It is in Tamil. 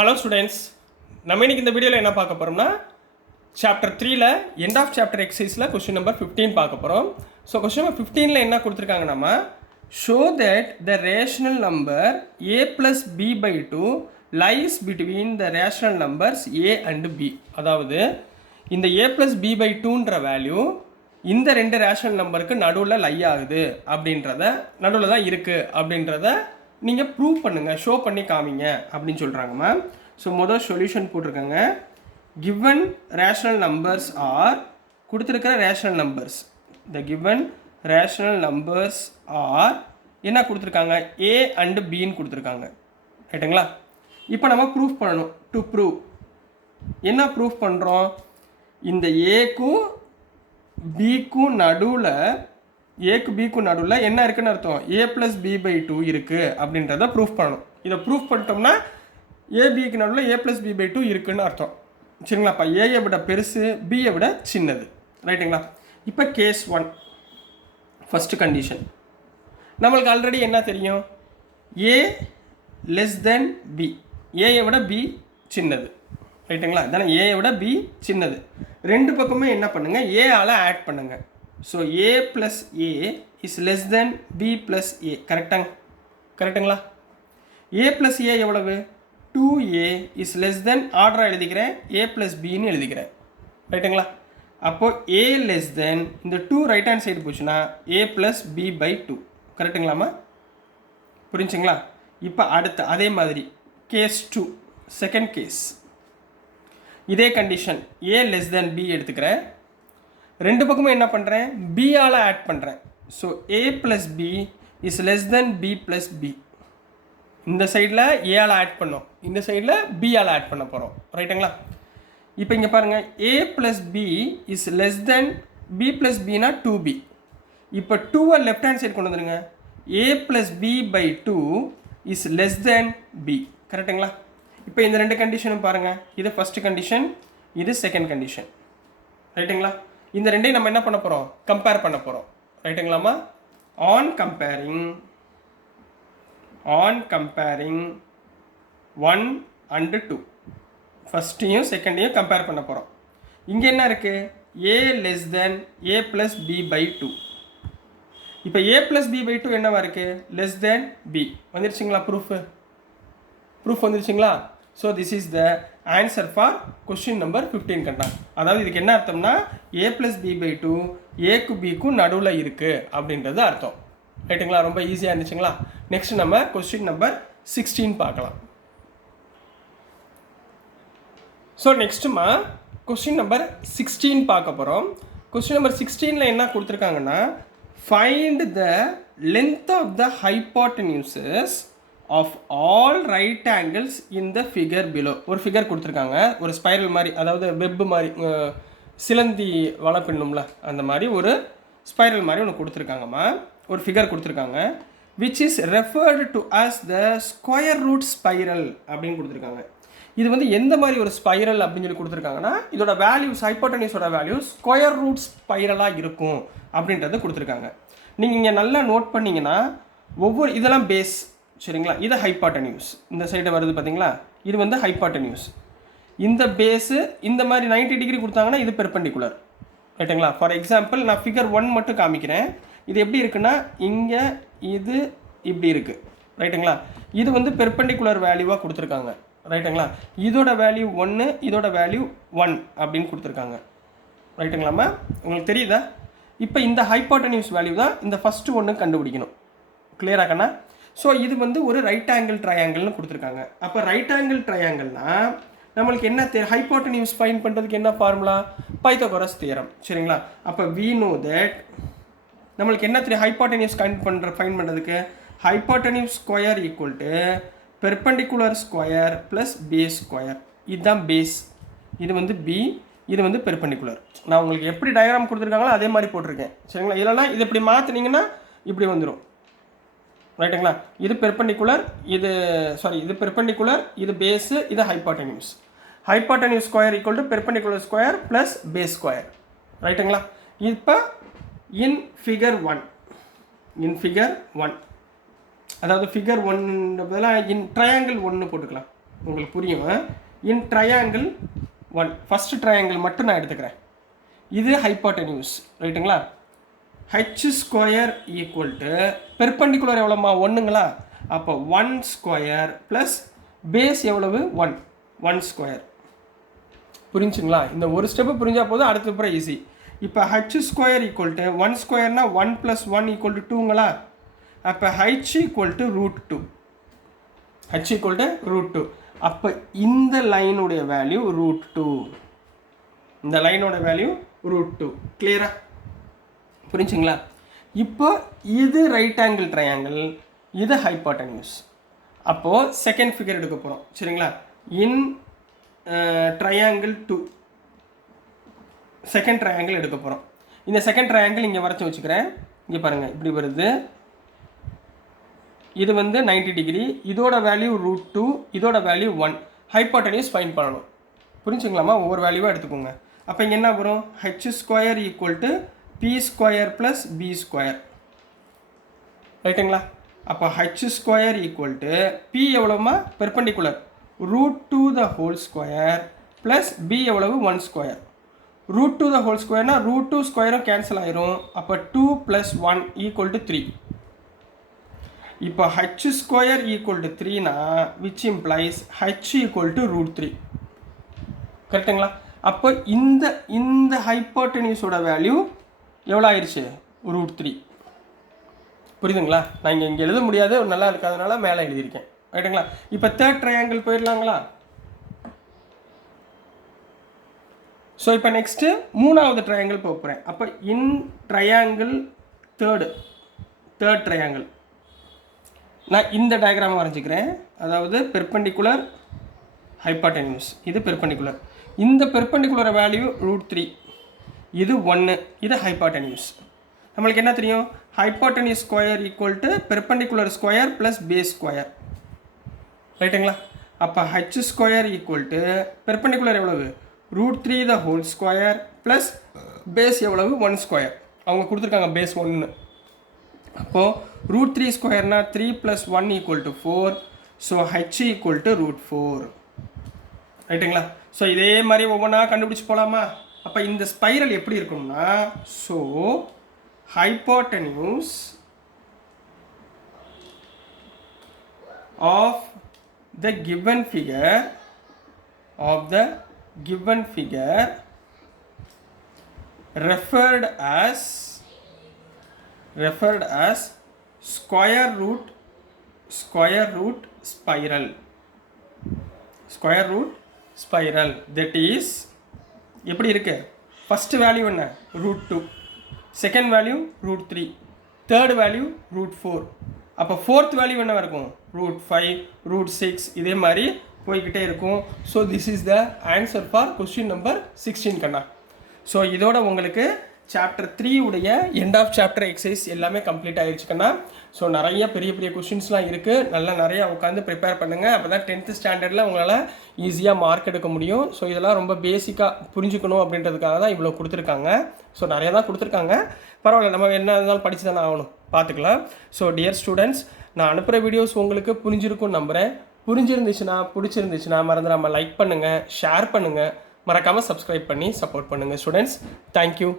ஹலோ ஸ்டூடெண்ட்ஸ், நம்ம இன்னைக்கு இந்த வீடியோவில் என்ன பார்க்க போகிறோம்னா சாப்டர் 3ல எண்ட் ஆஃப் சாப்டர் எக்ஸசைஸில் கொஸ்டின் நம்பர் 15 பார்க்க போகிறோம். ஸோ கொஸ்டின் நம்பர் 15ல் என்ன கொடுத்துருக்காங்க, நம்ம show that the rational number a + b/2 lies between the rational numbers a and b. அதாவது இந்த a + b/2ன்ற வேல்யூ இந்த ரெண்டு ரேஷனல் நம்பருக்கு நடுவில் லை ஆகுது அப்படின்றத, நடுவில் தான் இருக்குது அப்படின்றத நீங்கள் ப்ரூவ் பண்ணுங்கள், ஷோ பண்ணி காமிங்க அப்படின்னு சொல்கிறாங்கம்மா. ஸோ முதல் சொல்யூஷன் போட்டிருக்காங்க. கிவன் ரேஷனல் நம்பர்ஸ் ஆர், கொடுத்துருக்கிற rational numbers, the given rational numbers are என்ன கொடுத்துருக்காங்க, ஏ அண்டு பின்னு கொடுத்துருக்காங்க. ரைட்டுங்களா? இப்போ நம்ம ப்ரூஃப் பண்ணணும். டு ப்ரூவ் என்ன ப்ரூஃப் பண்ணுறோம், இந்த ஏக்கும் பிக்கும் நடுவில், ஏக்கு பிக்கும் நடுவில் என்ன இருக்குன்னு அர்த்தம், a + b/2 இருக்குது அப்படின்றத ப்ரூஃப் பண்ணணும். இதை ப்ரூஃப் பண்ணிட்டோம்னா ஏபிக்கு நடுவில் a + b/2 இருக்குன்னு அர்த்தம். சரிங்களாப்பா? ஏயை விட பெருசு, பியை விட சின்னது. ரைட்டுங்களா? இப்போ கேஸ் 1 ஃபஸ்ட்டு கண்டிஷன். நம்மளுக்கு ஆல்ரெடி என்ன தெரியும், a < b, ஏயை விட b சின்னது. ரைட்டுங்களா? தானே, ஏயை விட b சின்னது. ரெண்டு பக்கமே என்ன பண்ணுங்கள், a ஆல் ஆட் பண்ணுங்கள். So a + a is < b + a. கரெக்டுங்களா? a + a எவ்வளவு, 2a இஸ் ஆர்டராக எழுதிக்கிறேன், a + bன்னு எழுதிக்கிறேன். ரைட்டுங்களா? அப்போது a இந்த 2 ரைட் ஹேண்ட் சைடு போச்சுன்னா a + b/2. கரெக்டுங்களாம்மா? புரிஞ்சுங்களா? இப்போ அடுத்து அதே மாதிரி கேஸ் 2, செகண்ட் கேஸ். இதே கண்டிஷன், a < b எடுத்துக்கிறேன். ரெண்டு பக்கமும் என்ன பண்ணுறேன், b ஆல் ஆட் பண்ணுறேன். So a + b is < b + b. இந்த சைடில் a ஆல் ஆட் பண்ணோம், இந்த சைடில் b ஆல் ஆட் பண்ண போகிறோம். ரைட்டுங்களா? இப்போ இங்கே பாருங்கள், a + b is b + bனா 2b. இப்போ 2-ஐ லெஃப்ட் ஹேண்ட் சைடு கொண்டு வந்துடுங்க. a + b/2 is b. கரெக்டுங்களா? இப்போ இந்த ரெண்டு கண்டிஷனும் பாருங்கள், இது ஃபஸ்ட்டு கண்டிஷன், இது செகண்ட் கண்டிஷன். ரைட்டுங்களா? இந்த ரெண்டையும் நம்ம என்ன பண்ண போகிறோம், கம்பேர் பண்ண போகிறோம். ரைட்டுங்களாம்மா? ஆன் கம்பேரிங் 1 and 2, ஃபஸ்ட்டையும் செகண்டையும் கம்பேர் பண்ண போகிறோம். இங்கே என்ன இருக்குது, a + b/2. இப்போ a + b/2 என்னவா இருக்குது, b. வந்துருச்சுங்களா? ப்ரூஃப் வந்துருச்சுங்களா? So this is the answer for question number 15 கண்டாங்க. அதாவது இதுக்கு என்ன அர்த்தம்னா, a + b/2 ஏக்கு பிக்கும் நடுவில் இருக்குது அப்படின்றது அர்த்தம். ரைட்டுங்களா? ரொம்ப ஈஸியாக இருந்துச்சுங்களா? நெக்ஸ்ட் நம்ம கொஸ்டின் நம்பர் 16 பார்க்கலாம். ஸோ நெக்ஸ்ட்டுமா கொஸ்டின் நம்பர் 16 பார்க்க போகிறோம். கொஸ்டின் நம்பர் 16ல் என்ன கொடுத்துருக்காங்கன்னா, find the length of the hypotenuses of all right angles in the figure below. ஒரு ஃபிகர் கொடுத்துருக்காங்க, ஒரு ஸ்பைரல் மாதிரி, அதாவது வெப்பு மாதிரி, சிலந்தி வலை பின்னும்ல அந்த மாதிரி ஒரு ஸ்பைரல் மாதிரி ஒன்று கொடுத்துருக்காங்கம்மா. ஒரு ஃபிகர் கொடுத்துருக்காங்க, which is referred to as the square root spiral அப்படின்னு கொடுத்துருக்காங்க. இது வந்து எந்த மாதிரி ஒரு ஸ்பைரல் அப்படின்னு சொல்லி கொடுத்துருக்காங்கன்னா, இதோட வேல்யூஸ், ஹைப்போட்டென்யூஸோட வேல்யூஸ் ஸ்கொயர் ரூட் ஸ்பைரலாக இருக்கும் அப்படின்றத கொடுத்துருக்காங்க. நீங்கள் இங்கே நல்லா நோட் பண்ணிங்கன்னா, ஒவ்வொரு இதெல்லாம் பேஸ், சரிங்களா? இது ஹைப்போட்டென்யூஸ், இந்த சைடு வருது பார்த்தீங்களா, இது வந்து ஹைப்போட்டென்யூஸ். இந்த பேஸு இந்த மாதிரி 90 டிகிரி கொடுத்தாங்கன்னா இது பெர்பெண்டிகுலர். ரைட்டுங்களா? ஃபார் எக்ஸாம்பிள் நான் ஃபிகர் 1 மட்டும் காமிக்கிறேன். இது எப்படி இருக்குன்னா, இங்கே இது இப்படி இருக்குது. ரைட்டுங்களா? இது வந்து பெர்பெண்டிகுலர் வேல்யூவாக கொடுத்துருக்காங்க. ரைட்டுங்களா? இதோட வேல்யூ 1, இதோட வேல்யூ 1 அப்படின்னு கொடுத்துருக்காங்க. ரைட்டுங்களாம்மா? உங்களுக்கு தெரியுதா? இப்போ இந்த ஹைப்போட்டென்யூஸ் வேல்யூ தான் இந்த ஃபஸ்ட்டு ஒன்று கண்டுபிடிக்கணும். கிளியராகண்ணா? ஸோ இது வந்து ஒரு ரைட் ஆங்கிள் ட்ரையாங்கிள்னு கொடுத்துருக்காங்க. அப்போ ரைட் ஆங்கிள் ட்ரையாங்கிள்னால் நம்மளுக்கு என்ன ஹைப்போட்டென்யூஸ் ஃபைன் பண்ணுறதுக்கு என்ன ஃபார்முலா, பைத்தகோரஸ் தியரம். சரிங்களா? அப்போ வி நோ தட் நம்மளுக்கு என்ன தெரியும், ஹைப்போட்டென்யூஸ் ஃபைன் பண்ணுறதுக்கு hypotenuse square equal to perpendicular square plus base square. இதுதான் பேஸ், இது வந்து பி, இது வந்து பெர்பெண்டிகுலர். நான் உங்களுக்கு எப்படி டயக்ராம் கொடுத்துருக்காங்களோ அதே மாதிரி போட்டிருக்கேன். சரிங்களா? இல்லைனா இது இப்படி மாற்றினீங்கன்னா இப்படி வந்துடும். ரைட்டுங்களா? இது பெர்பெண்டிகுலர், இது பெர்பெண்டிகுலர், இது பேஸு, இது hypotenuse. Hypotenuse square equal to perpendicular square plus base square. ரைட்டுங்களா? இப்போ இன் ஃபிகர் 1, அதாவது ஃபிகர் 1 பதிலாக இன் ட்ரையாங்கிள் 1 போட்டுக்கலாம். உங்களுக்கு புரியும். இன் ட்ரையாங்கிள் 1 ஃபஸ்ட்டு ட்ரையாங்கிள் மட்டும் நான் எடுத்துக்கிறேன். இது ஹைப்போட்டென்யூஸ் ரைட்டுங்களா. H square equal to perpendicular எவ்வளோமா 1ங்களா. அப்போ 1 ஸ்கொயர் ப்ளஸ் பேஸ் எவ்வளவு 1 ஸ்கொயர். புரிஞ்சுங்களா. இந்த ஒரு ஸ்டெப்பு புரிஞ்சால் போதும், அடுத்த அப்புறம் ஈஸி. இப்போ ஹெச் ஸ்கொயர் ஈக்குவல் டு 1 ஸ்கொயர்னா 1 + 1 = 2ங்களா. அப்போ H equal to √2. H equal to √2. அப்போ இந்த லைனுடைய வேல்யூ √2. இந்த லைனோட வேல்யூ √2. கிளியரா புரிஞ்சுங்களா. இப்போ இது ரைட் ஆங்கிள் ட்ரையாங்கிள், இது ஹைப்போட்டென்யூஸ். அப்போது செகண்ட் ஃபிகர் எடுக்க போகிறோம் சரிங்களா. இன் ட்ரையாங்கிள் 2 செகண்ட் ட்ரையாங்கிள் எடுக்க போகிறோம். இந்த செகண்ட் ட்ரையாங்கிள் இங்கே வரைச்சி வச்சுக்கிறேன். இங்கே பாருங்கள் இப்படி வருது. இது வந்து 90 டிகிரி, இதோட வேல்யூ √2, இதோட வேல்யூ 1. ஹைப்போட்டென்யூஸ் ஃபைண்ட் பண்ணணும். புரிஞ்சுங்களாமா. ஒவ்வொரு வேல்யூவாக எடுத்துக்கோங்க. அப்போ இங்கே என்ன வரும், H square equal to P square plus B square ரைட்டுங்களா. அப்போ H square equal to P எவ்வளோமா perpendicular √2 the whole square plus B எவ்வளவு 1 ஸ்கொயர். √2 த ஹோல் ஸ்கொயர்னா √2 ஸ்கொயரும் கேன்சல் ஆயிரும். அப்போ 2 + 1 = 3. இப்போ ஹெச் ஸ்கொயர் ஈக்குவல் டு 3னா which implies H equal to √3 கரெக்டுங்களா. அப்போ இந்த ஹைப்போட்டென்யூஸோட வேல்யூ எவ்வளோ ஆயிடுச்சு √3. புரியுதுங்களா. நான் இங்கே எழுத முடியாது, நல்லா இருக்காதனால மேலே எழுதியிருக்கேன் ரைட்டுங்களா. இப்போ தேர்ட் ட்ரையாங்கிள் போயிடலாங்களா. ஸோ இப்போ நெக்ஸ்ட்டு மூணாவது ட்ரையாங்கிள் போக போகிறேன். அப்போ இன் ட்ரையாங்கிள் தேர்ட் ட்ரையாங்கிள் நான் இந்த டயக்ராம் வரைஞ்சிக்கிறேன். அதாவது பெர்பெண்டிகுலர் ஹைப்போட்டென்யூஸ், இது பெர்பெண்டிகுலர். இந்த பெர்பெண்டிகுலர் வேல்யூ √3, இது 1, இது ஹைப்போட்டென்யூஸ். நம்மளுக்கு என்ன தெரியும், hypotenuse square equal to perpendicular square plus base square ரைட்டுங்களா. அப்போ H square equal to perpendicular எவ்வளவு √3 the whole square plus base எவ்வளவு 1 ஸ்கொயர். அவங்க கொடுத்துருக்காங்க பேஸ் 1. அப்போது √3 ஸ்கொயர்னா 3 + 1 = 4. ஸோ ஹெச் ஈக்குவல் டு √4 ரைட்டுங்களா. ஸோ இதே மாதிரி ஒவ்வொன்றா கண்டுபிடிச்சி போகலாமா. அப்போ இந்த ஸ்பைரல் எப்படி இருக்கும்னா, so hypotenuse of the given figure referred as square root spiral that is எப்படி இருக்கு. ஃபர்ஸ்ட் வேல்யூ என்ன √2, செகண்ட் வேல்யூ √3, தேர்ட் வேல்யூ √4. அப்போ ஃபோர்த் வேல்யூ என்னவா இருக்கும் √5, √6, இதே மாதிரி போய்கிட்டே இருக்கும். So this is the answer for question number 16 கண்ணா. ஸோ இதோட உங்களுக்கு சாப்டர் 3 உடைய எண்ட் ஆஃப் சாப்டர் எக்ஸசைஸ் எல்லாமே கம்ப்ளீட் ஆகிடுச்சுக்கண்ணா. ஸோ நிறைய பெரிய பெரிய கொஸ்டின்ஸ்லாம் இருக்குது. நல்லா நிறையா உட்காந்து ப்ரிப்பேர் பண்ணுங்கள். அப்போ தான் 10th ஸ்டாண்டர்டில் உங்களால் ஈஸியாக மார்க் எடுக்க முடியும். ஸோ இதெல்லாம் ரொம்ப பேசிக்காக புரிஞ்சுக்கணும் அப்படின்றதுக்காக தான் இவ்வளோ கொடுத்துருக்காங்க. ஸோ நிறையா தான் கொடுத்துருக்காங்க. பரவாயில்ல, நம்ம என்ன இருந்தாலும் படித்து தானே ஆகணும், பார்த்துக்கலாம். ஸோ டியர் ஸ்டூடெண்ட்ஸ், நான் அனுப்புகிற வீடியோஸ் உங்களுக்கு புரிஞ்சிருக்கும்னு நம்புகிறேன். பிடிச்சிருந்துச்சுன்னா மறந்துடாமல் லைக் பண்ணுங்கள், ஷேர் பண்ணுங்கள், மறக்காமல் சப்ஸ்கிரைப் பண்ணி சப்போர்ட் பண்ணுங்கள் ஸ்டூடெண்ட்ஸ். தேங்க்யூ.